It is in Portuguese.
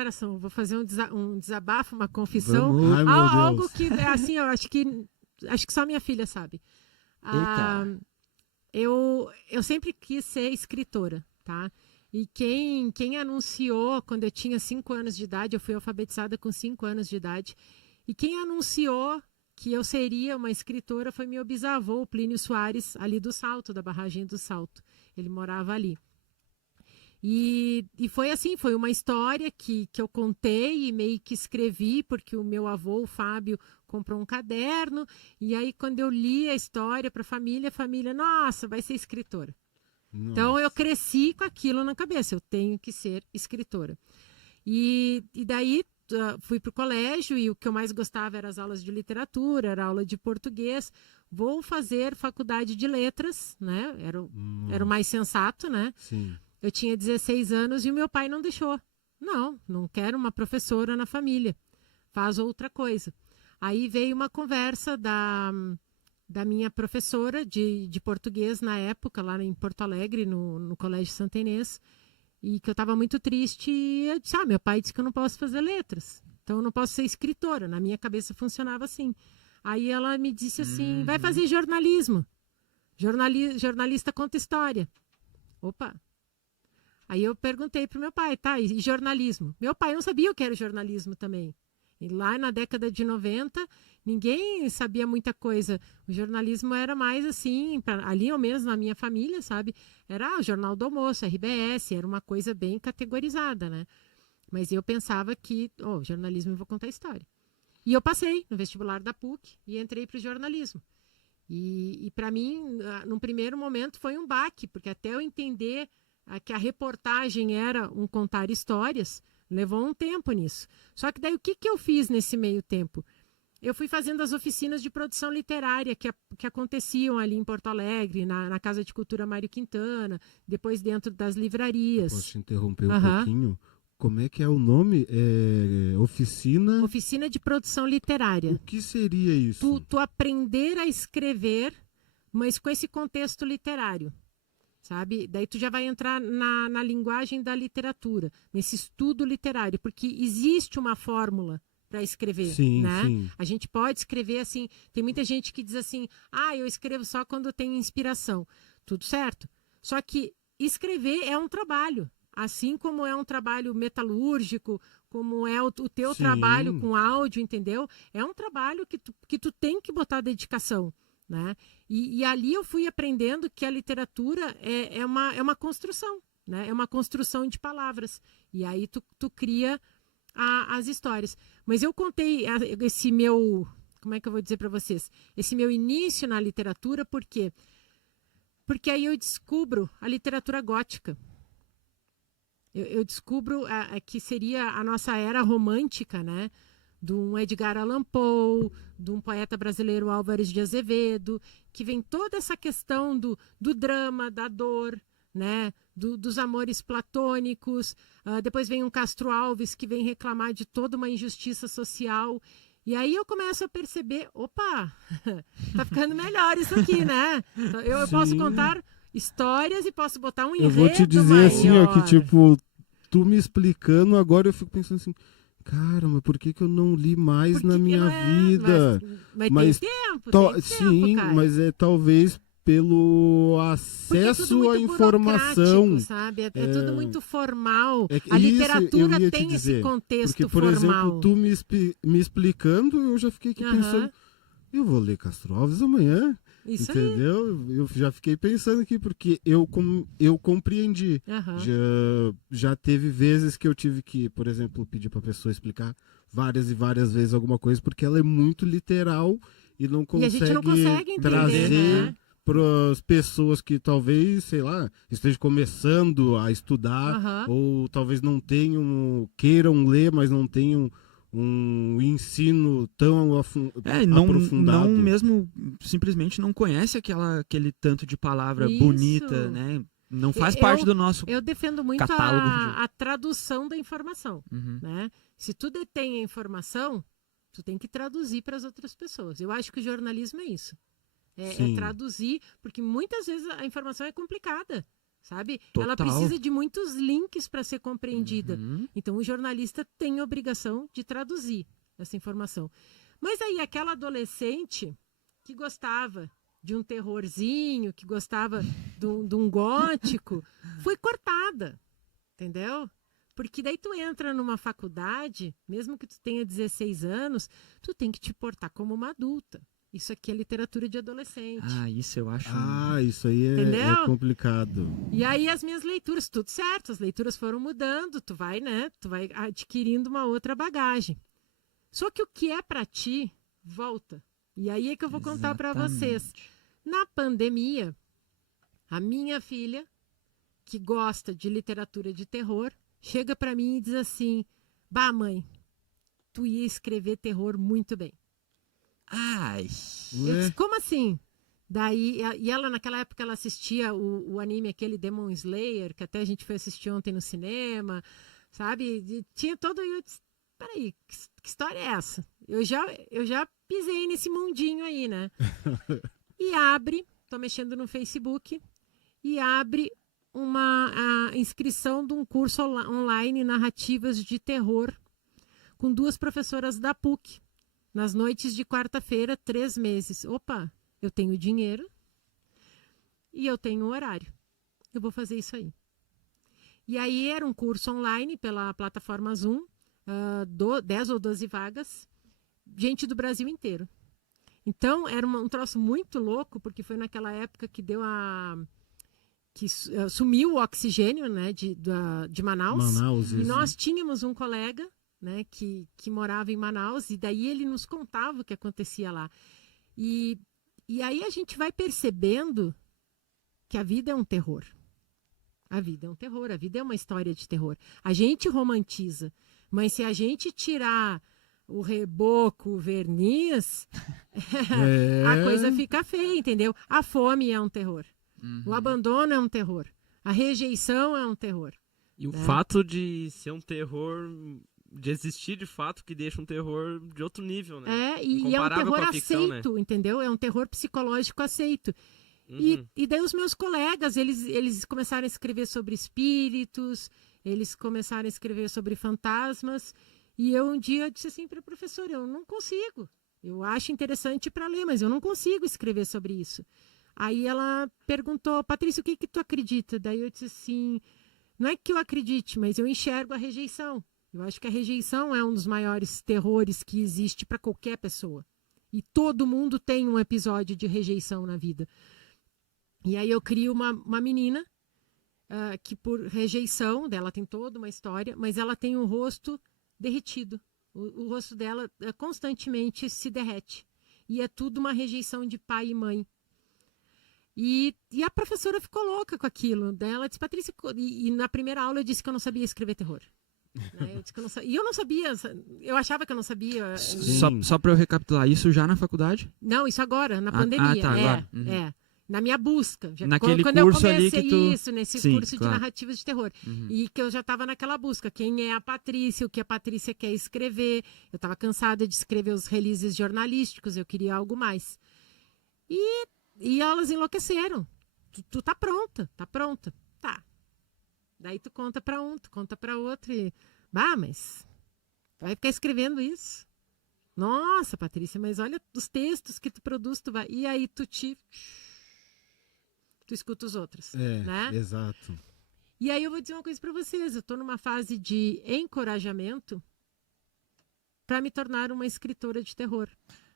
declaração, vou fazer um desabafo, uma confissão. Vamos. Ai, meu Algo Deus. que, assim, eu acho que só minha filha sabe. Eita. Eu sempre quis ser escritora, tá? E quem anunciou, quando eu tinha 5 anos de idade, eu fui alfabetizada com 5 anos de idade, e quem anunciou que eu seria uma escritora foi meu bisavô, Plínio Soares, ali do Salto, da barragem do Salto. Ele morava ali. E foi assim, foi uma história que eu contei e meio que escrevi, porque o meu avô, o Fábio, comprou um caderno, e aí quando eu li a história para a família, nossa, vai ser escritora. Então eu cresci com aquilo na cabeça, eu tenho que ser escritora. E daí fui para o colégio e o que eu mais gostava eram as aulas de literatura, era aula de português. Vou fazer faculdade de letras, né? Era o mais sensato, né? Sim. Eu tinha 16 anos e o meu pai não deixou. Não quero uma professora na família. Faz outra coisa. Aí veio uma conversa da minha professora de português na época, lá em Porto Alegre, no Colégio Santa Inês, e que eu estava muito triste. E eu disse, meu pai disse que eu não posso fazer letras, então eu não posso ser escritora. Na minha cabeça funcionava assim. Aí ela me disse assim, vai fazer jornalismo. Jornalista conta história. Opa! Aí eu perguntei para o meu pai, tá, e jornalismo? Meu pai não sabia o que era jornalismo também. E lá na década de 90, ninguém sabia muita coisa. O jornalismo era mais assim, ali ao menos na minha família, sabe? Era o Jornal do Almoço, RBS, era uma coisa bem categorizada, né? Mas eu pensava que, jornalismo eu vou contar história. E eu passei no vestibular da PUC e entrei para o jornalismo. E para mim, num primeiro momento, foi um baque, porque até eu entender que a reportagem era um contar histórias, levou um tempo nisso. Só que daí o que eu fiz nesse meio tempo? Eu fui fazendo as oficinas de produção literária que aconteciam ali em Porto Alegre, na Casa de Cultura Mário Quintana, depois dentro das livrarias. Posso te interromper um pouquinho? Como é que é o nome? Oficina? Oficina de produção literária. O que seria isso? Tu aprender a escrever, mas com esse contexto literário. Sabe? Daí tu já vai entrar na linguagem da literatura, nesse estudo literário, porque existe uma fórmula para escrever, sim, né? Sim. A gente pode escrever assim, tem muita gente que diz assim, eu escrevo só quando tenho inspiração. Tudo certo. Só que escrever é um trabalho, assim como é um trabalho metalúrgico, como é o teu trabalho com áudio, entendeu? É um trabalho que tu tem que botar dedicação. Né? E ali eu fui aprendendo que a literatura é uma construção, né? É uma construção de palavras. E aí tu cria as histórias. Mas eu contei esse meu, como é que eu vou dizer para vocês? Esse meu início na literatura, por quê? Porque aí eu descubro a literatura gótica. Eu descubro que seria a nossa era romântica, né? De um Edgar Allan Poe, de um poeta brasileiro Álvares de Azevedo, que vem toda essa questão do drama, da dor, né? Dos amores platônicos. Depois vem um Castro Alves, que vem reclamar de toda uma injustiça social. E aí eu começo a perceber, opa, tá ficando melhor isso aqui, né? Eu posso contar histórias e posso botar um enredo Eu vou te dizer maior. assim, ó, que tipo, tu me explicando, agora eu fico pensando assim, caramba, por que eu não li mais na minha vida? Mas tem tempo, sim, cara. mas talvez pelo acesso à informação, sabe? É tudo muito formal. A isso literatura tem esse contexto porque, por formal. exemplo, tu me explicando, eu já fiquei aqui pensando, eu vou ler Castro Alves amanhã. Isso entendeu? Aí. Eu já fiquei pensando aqui, porque eu compreendi. Já teve vezes que eu tive que, por exemplo, pedir para a pessoa explicar várias e várias vezes alguma coisa, porque ela é muito literal e não consegue, a gente não consegue entender, trazer, né? para as pessoas que talvez, sei lá, estejam começando a estudar, ou talvez não queiram ler, mas não tenham um ensino tão aprofundado. Não mesmo, simplesmente não conhece aquele tanto de palavra bonita, né? Não faz parte do nosso Eu defendo muito catálogo a tradução da informação, né? Se tu detém a informação, tu tem que traduzir para as outras pessoas. Eu acho que o jornalismo é isso. É traduzir, porque muitas vezes a informação é complicada. sabe? Total. Ela precisa de muitos links para ser compreendida. Então, o jornalista tem a obrigação de traduzir essa informação. Mas aí, aquela adolescente que gostava de um terrorzinho, que gostava de um gótico, foi cortada, entendeu? Porque daí tu entra numa faculdade, mesmo que tu tenha 16 anos, tu tem que te portar como uma adulta. Isso aqui é literatura de adolescente. Isso eu acho... isso aí é complicado. E aí as minhas leituras, tudo certo, as leituras foram mudando, tu vai adquirindo uma outra bagagem. Só que o que é para ti, volta. E aí é que eu vou contar para vocês. Na pandemia, a minha filha, que gosta de literatura de terror, chega para mim e diz assim: "Bah, mãe, tu ia escrever terror muito bem." Ai! Eu disse, como assim? Daí, e ela, naquela época, ela assistia o anime, aquele Demon Slayer, que até a gente foi assistir ontem no cinema, sabe? E tinha todo... Eu disse, peraí, que história é essa? Eu já pisei nesse mundinho aí, né? E abre, tô mexendo no Facebook, e abre a inscrição de um curso online, narrativas de terror, com 2 professoras da PUC, nas noites de quarta-feira, 3 meses. Opa, eu tenho dinheiro e eu tenho horário. Eu vou fazer isso aí. E aí era um curso online pela plataforma Zoom, 10 ou 12 vagas, gente do Brasil inteiro. Então, era um troço muito louco, porque foi naquela época que deu que sumiu o oxigênio, né, de Manaus. E nós tínhamos um colega, né, que morava em Manaus, e daí ele nos contava o que acontecia lá. E aí a gente vai percebendo que a vida é um terror. A vida é um terror, a vida é uma história de terror. A gente romantiza, mas se a gente tirar o reboco, o verniz, a coisa fica feia, entendeu? A fome é um terror. O abandono é um terror. A rejeição é um terror. E o fato de ser um terror, de existir de fato, que deixa um terror de outro nível, né? E é um terror aceito, né? Entendeu? É um terror psicológico aceito. E daí os meus colegas, eles começaram a escrever sobre espíritos, eles começaram a escrever sobre fantasmas, e eu um dia disse assim para a professora, eu não consigo. Eu acho interessante para ler, mas eu não consigo escrever sobre isso. Aí ela perguntou, Patrícia, o que tu acredita? Daí eu disse assim, não é que eu acredite, mas eu enxergo a rejeição. Eu acho que a rejeição é um dos maiores terrores que existe para qualquer pessoa. E todo mundo tem um episódio de rejeição na vida. E aí eu crio uma menina que por rejeição, dela tem toda uma história, mas ela tem um rosto derretido. O rosto dela constantemente se derrete. E é tudo uma rejeição de pai e mãe. E a professora ficou louca com aquilo. Daí ela disse, Patrícia, e na primeira aula eu disse que eu não sabia escrever terror. Né? Eu disse que eu não sabia, e eu não sabia, eu achava que eu não sabia. Só para eu recapitular, isso já na faculdade? Não, isso agora, na pandemia. Tá, agora. Na minha busca. Naquele quando curso eu comecei ali que tu... isso, nesse curso de narrativas de terror. E que eu já estava naquela busca. Quem é a Patrícia? O que a Patrícia quer escrever? Eu estava cansada de escrever os releases jornalísticos. Eu queria algo mais. E elas enlouqueceram. Tu tá pronta, tá pronta. Tá. Daí tu conta para um, tu conta para outro e... mas vai ficar escrevendo isso? Nossa, Patrícia, mas olha os textos que tu produz, tu vai... E aí tu escuta os outros, né? Exato. E aí eu vou dizer uma coisa para vocês, eu tô numa fase de encorajamento para me tornar uma escritora de terror.